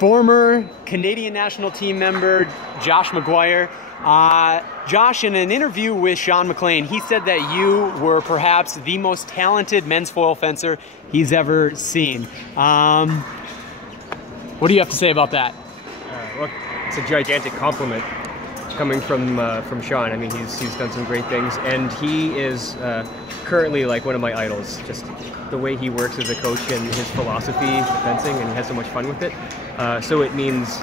former Canadian national team member Josh McGuire. Josh, in an interview with Sean McLean, he said that you were perhaps the most talented men's foil fencer he's ever seen. What do you have to say about that? Well, it's a gigantic compliment coming from Sean. I mean, he's done some great things, and he is currently like one of my idols. Just the way he works as a coach and his philosophy of fencing, and he has so much fun with it. So it means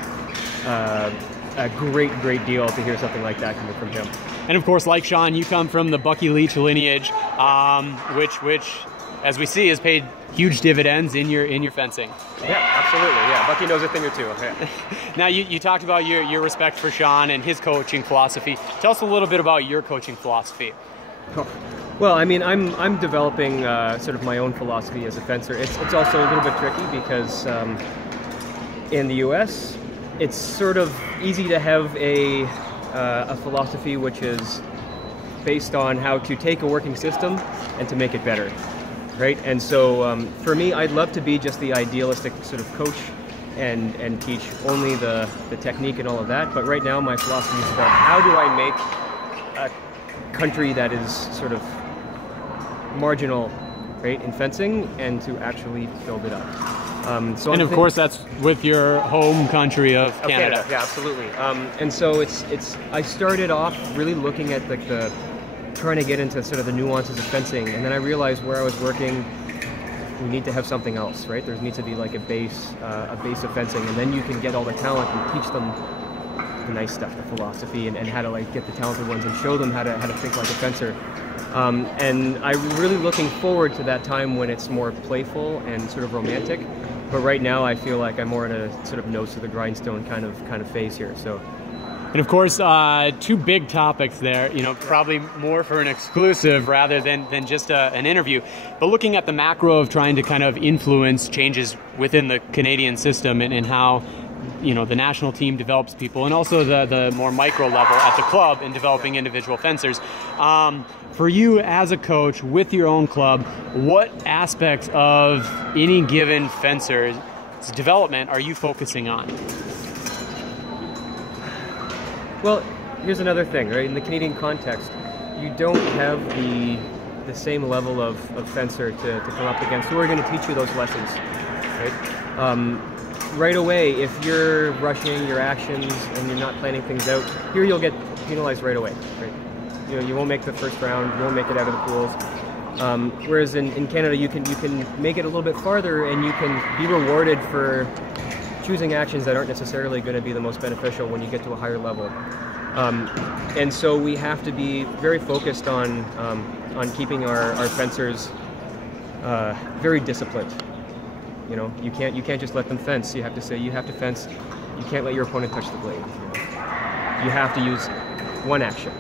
a great deal to hear something like that coming from him. And of course, like Sean, you come from the Bucky Leach lineage, which, as we see, has paid huge dividends in your fencing. Yeah, absolutely. Yeah, Bucky knows a thing or two. Yeah. Now, you talked about your respect for Sean and his coaching philosophy. Tell us a little bit about your coaching philosophy. Oh. Well, I mean, I'm developing sort of my own philosophy as a fencer. It's also a little bit tricky because in the U.S., it's sort of easy to have a philosophy which is based on how to take a working system and to make it better, right? And so for me, I'd love to be just the idealistic sort of coach and teach only the technique and all of that. But right now, my philosophy is about how do I make a country that is sort of marginal, right, in fencing, and to actually build it up. So and of course, that's with your home country of Canada. Yeah, absolutely. And so I started off really looking at like trying to get into sort of the nuances of fencing, and then I realized where I was working, we need to have something else, right? There needs to be like a base of fencing, and then you can get all the talent and teach them the nice stuff, the philosophy, and how to like get the talented ones and show them how to think like a fencer. And I'm really looking forward to that time when it's more playful and sort of romantic. But right now, I feel like I'm more in a sort of nose to the grindstone kind of phase here. So, and of course, two big topics there. You know, probably more for an exclusive rather than just an interview. But looking at the macro of trying to kind of influence changes within the Canadian system and how, you know, the national team develops people, and also the more micro level at the club in developing individual fencers. For you as a coach with your own club, what aspects of any given fencer's development are you focusing on? Well, here's another thing, right? In the Canadian context, you don't have the same level of fencer to come up against who are going to teach you those lessons, right? Right away, if you're rushing your actions and you're not planning things out, here you'll get penalized right away, right? You know, you won't make the first round, you won't make it out of the pools. Whereas in Canada, you can make it a little bit farther, and you can be rewarded for choosing actions that aren't necessarily going to be the most beneficial when you get to a higher level. And so we have to be very focused on keeping our fencers very disciplined. You know, you can't just let them fence. You have to say you have to fence. You can't let your opponent touch the blade. You have to use one action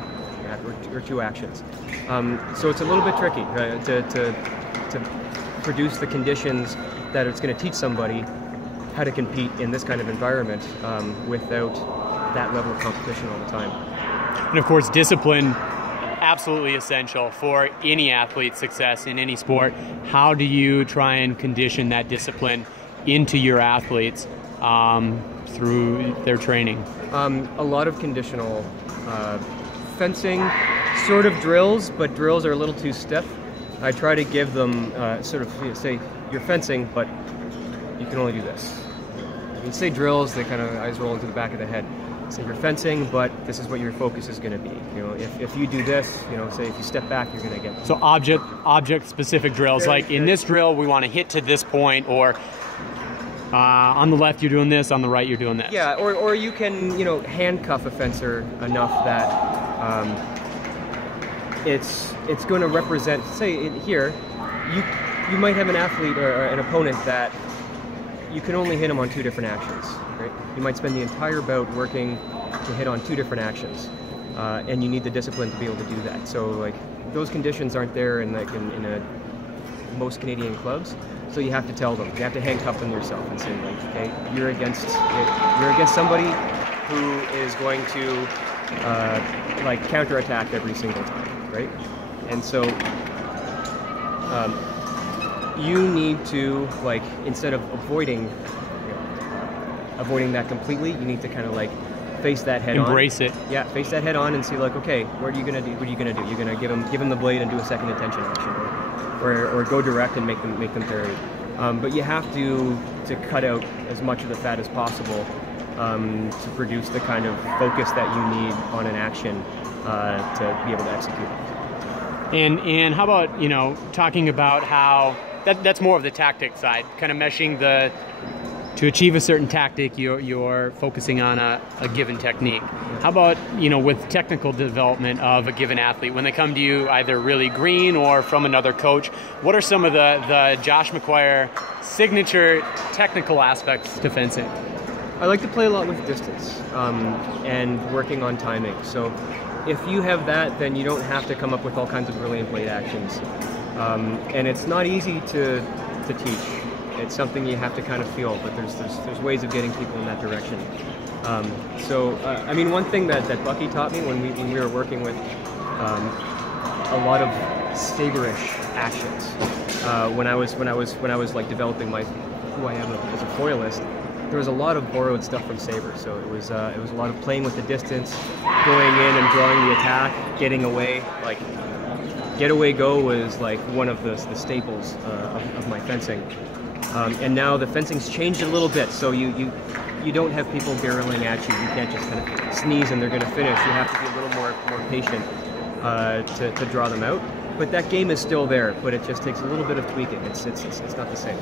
or two actions. So it's a little bit tricky to produce the conditions that it's going to teach somebody how to compete in this kind of environment without that level of competition all the time. And of course, discipline, absolutely essential for any athlete's success in any sport. How do you try and condition that discipline into your athletes through their training? A lot of conditional fencing, sort of drills, but drills are a little too stiff. I try to give them sort of, say, you're fencing, but you can only do this. When you say drills, they kind of eyes roll into the back of the head. So you're fencing, but this is what your focus is going to be. You know, if you do this, you know, say if you step back, you're going to get. So object-specific drills, like in this drill, we want to hit to this point, or on the left you're doing this, on the right you're doing this. Yeah, or you can, you know, handcuff a fencer enough that it's going to represent. Say here, you might have an athlete or an opponent that you can only hit them on two different actions. Right? You might spend the entire bout working to hit on two different actions, and you need the discipline to be able to do that. So, like, those conditions aren't there in most Canadian clubs. So you have to tell them. You have to handcuff them yourself and say, like, okay, you're against somebody who is going to like counterattack every single time, right? And so you need to, like, instead of avoiding avoiding that completely. You need to kind of like face that head Embrace on. it. Yeah, face that head on and see like, okay, what are you gonna do? What are you gonna do? You're gonna give him the blade and do a second intention action, or go direct and make them parry. But you have to cut out as much of the fat as possible to produce the kind of focus that you need on an action to be able to execute. And how about, you know, talking about how that's more of the tactic side, kind of meshing to achieve a certain tactic, you're focusing on a given technique. How about, you know, with technical development of a given athlete, when they come to you either really green or from another coach, what are some of the Josh McGuire signature technical aspects to fencing? I like to play a lot with distance and working on timing. So if you have that, then you don't have to come up with all kinds of brilliant blade actions. And it's not easy to teach. It's something you have to kind of feel, but there's ways of getting people in that direction. I mean, one thing that Bucky taught me when we were working with a lot of saberish actions when I was like developing who I am as a foilist. There was a lot of borrowed stuff from saber, so it was a lot of playing with the distance, going in and drawing the attack, getting away. Like get away go was like one of the staples of my fencing. And now the fencing's changed a little bit, so you don't have people barreling at you. You can't just kind of sneeze and they're going to finish. You have to be a little more patient to draw them out. But that game is still there, but it just takes a little bit of tweaking. It's not the same.